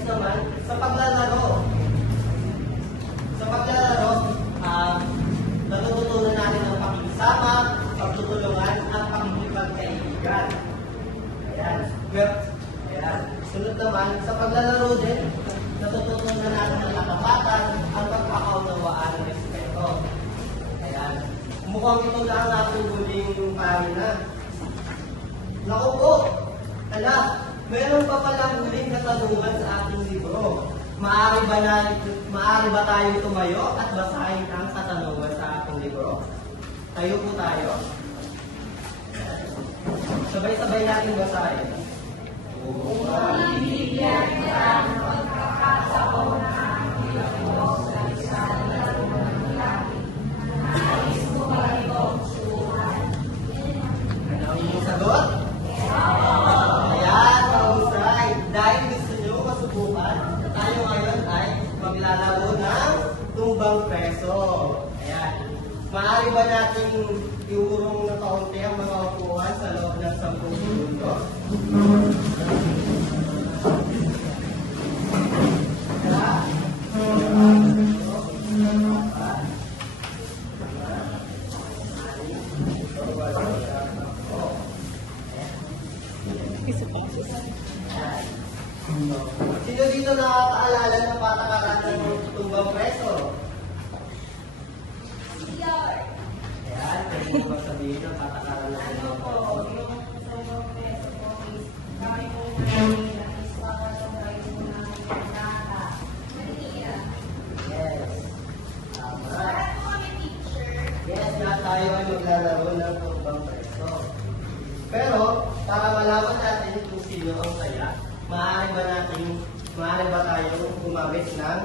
Next naman, sa paglalaro. Sa paglalaro, natututunan natin ang pakikisama, pagtutulungan, at pakikipagkaibigan. Ayan. Ayan. Sunod naman, sa paglalaro din, natututunan natin ang katapatan, ang pagkakaunawaan ng respeto. Ayan. Mukhang ito lang ang ating huling pahina. Naku po! Meron pa palang huling katanungan sa ating libro. Maaari ba tayong tumayo at basahin ang katanungan sa ating libro? Tayo po tayo. Sabay-sabay natin basahin. Bibigyan ka ng pagkakataon na ang Diyos sa isang laro ng langit. Nais mo ba itong subukan? Ano ang inyong sagot? Ayan, mahusay. Dahil gusto nyo masubukan, tayo ngayon ay maglalaro ng tumbang preso. Ayan. Maaari ba natin iurong na kaunti ang mga upuan sa loob ng 10 segundo? Sino dito nakakaalala ng patakaran ng tumbang preso? Ayan, pwede mo sabihin ng patakaran ng tumbang preso. Yes, na tayo ay maglalaro ng tumbang preso. Pero, para malaman natin kung sino ang saya, maaari ba tayong gumamit ng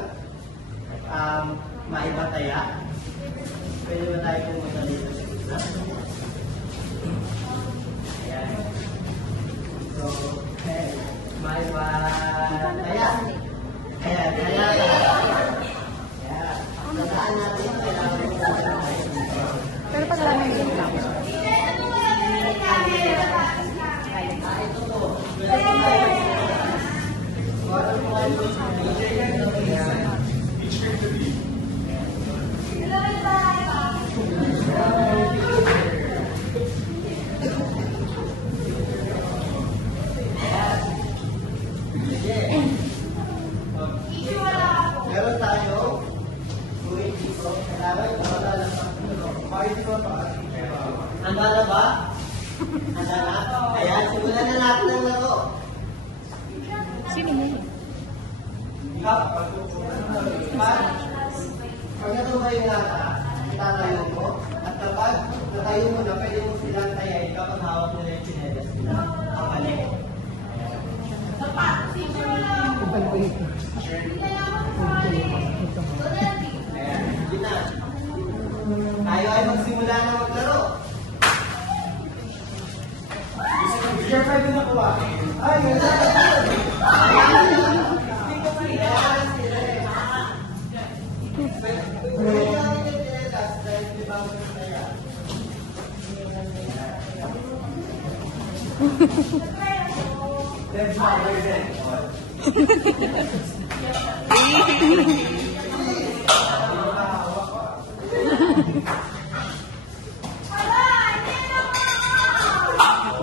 maibataya? Pwede ba tayo pumunta dito sa gitna? Ayan. So, maibataya. Ayan, kaya. Ayan. Nasaan natin kailangan mo Pero pag lamang din lang. ito po. Meron tayo buhay dito. Kailangan maalala sa handa na ba? Handa na? Ayan, simulan na natin ang laro. Sino mo? Pag natuba yung lata, itatayo mo. At kapag natayo mo na, pwede mo silang tayain kapag hawak nila yung chinelas nila. Kapalik. Ayan, yun na. Tayo ay magsimula na maglaro. Bigyan pwede na kuha. Ay, ganda.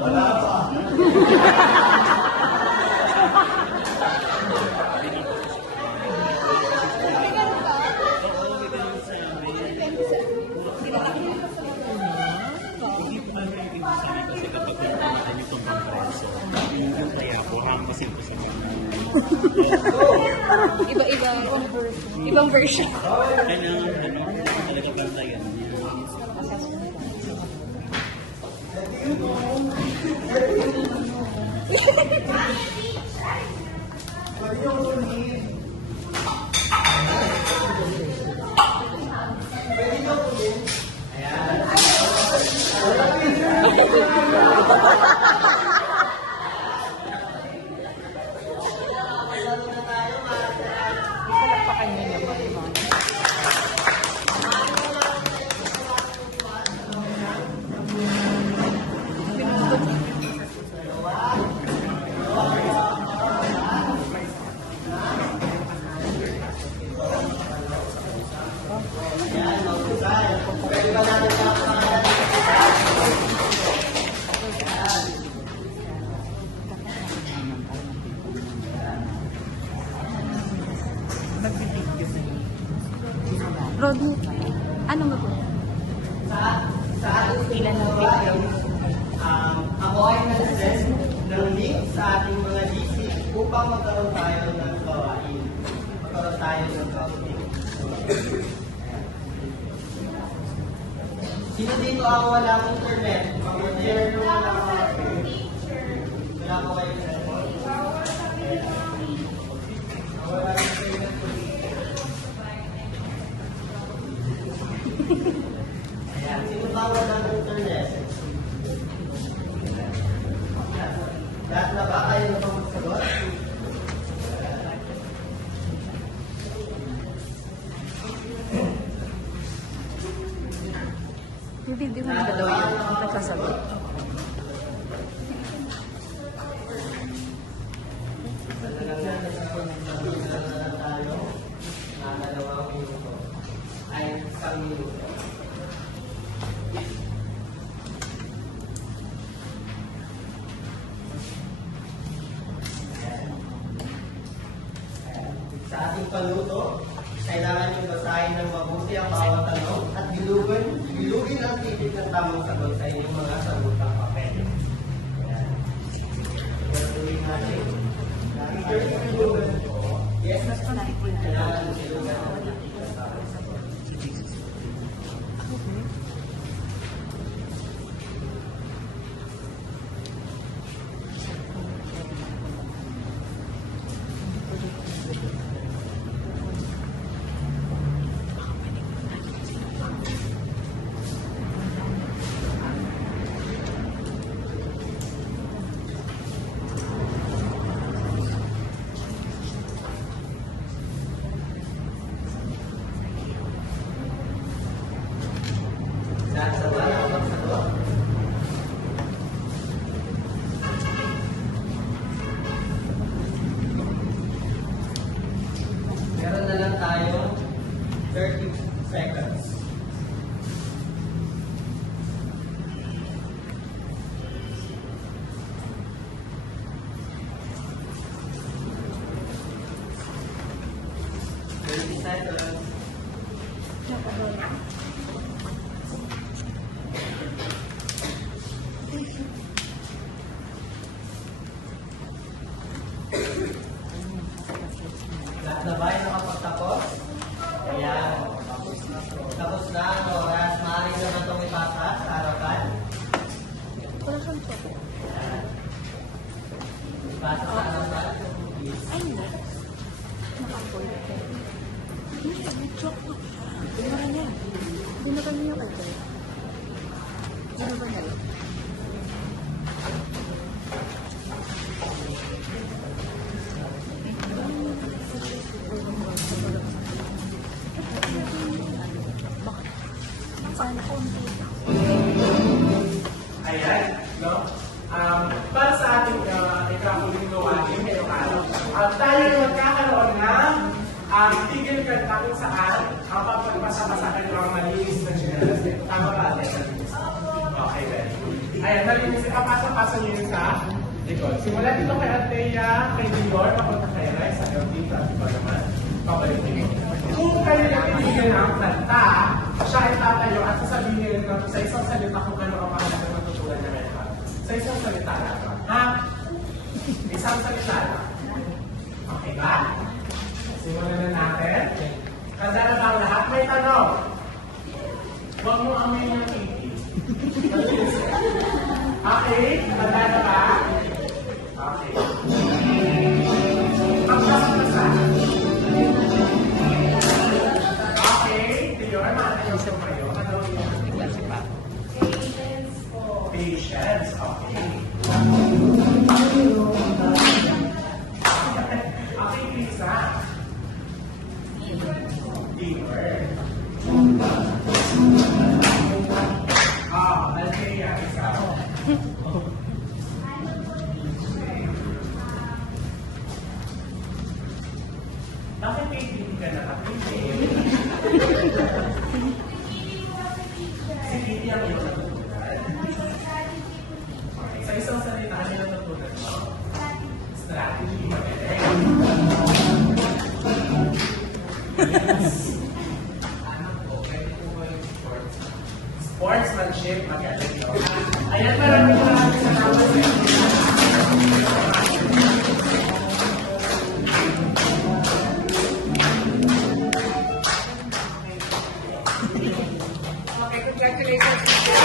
Wala pa. Ibang version. Kailangan talaga bantayan. Magbibigyo na yun. Rodney, ano mo po? Sa ating Ilan ang video? ako ay nag-send ng link sa ating mga GC upang magkaroon tayo ng gawain. Magkaroon tayo ng gawain. Sino dito ang walang internet? Mag-share nung walang wala ko kayo sa cellphone? Ang walang internet po dito. Ayan, sino ba walang internet? Lahat na ba kayo na magsagot? Yung video mo na daw yun. Nagsasagot. Ay, isang minuto. Sa ating paluto, kailangan yung basahin ng mabuti ang bawat tanong at bilugin ang titik ng tamang sagot sa inyong mga sagutang papel. Ayan. Tuloy natin. Yes, kailangan bilugan ang titik ng tamang sagot. Nasa wala ang magsagot. Meron na lang tayo 30 seconds. Seconds. Lahat na ba yung nakapagtapos? Ayan. Tapos na ang oras. Maaari naman itong ipasa sa harapan. Wala siyang choco. Ayan. Ipasa sa harapan. Ay, hindi. Nakapoy. Hindi, may choco. Hindi na kanya. Hindi na kanya yung ito. Ano ba nila? Ayan, no? Para sa ating ikahuling gawain ngayong araw, tayo ay magkakaroon ng tigil kanta kung saan ang pagpapasama sa kanyang malinis na chinelas. Tama ba? Okay, very good. Ayan, malinis. Pasa-pasa niyo yun sa likod. Simula dito kay Antea, kay Dior, papunta kay Rai, sa LT, at iba naman. Pabalik niyo. Kung kayo nakitigil ng kanta, siya ay tatayo at sasabihin nyo sa isang salita kung ano ang mga natutunan niya ngayon. Sa isang salita lang. Ha? Isang salita lang. Okay ba? Simulan na natin. Tanda na ba ang lahat? May tanong. Huwag mo amoy ng titi. Okay? Tanda na ba? Okay. Pagpasa-pasa. Okay. Diyor, makatayo siya kayo. Ano yung klase pa? Patience po. Patience. Okay. Okay, Lisa. Teamwork. Althea, ikaw. Bakit may hindi ka nakapili? Si Kitty ang iyong natutunan. Okay, sa isang salita, ano yung natutunan mo? Strategy. Magaling. Sportsmanship, magaling. No? Ayan, maraming salamat sa inyo. Okay, congratulations.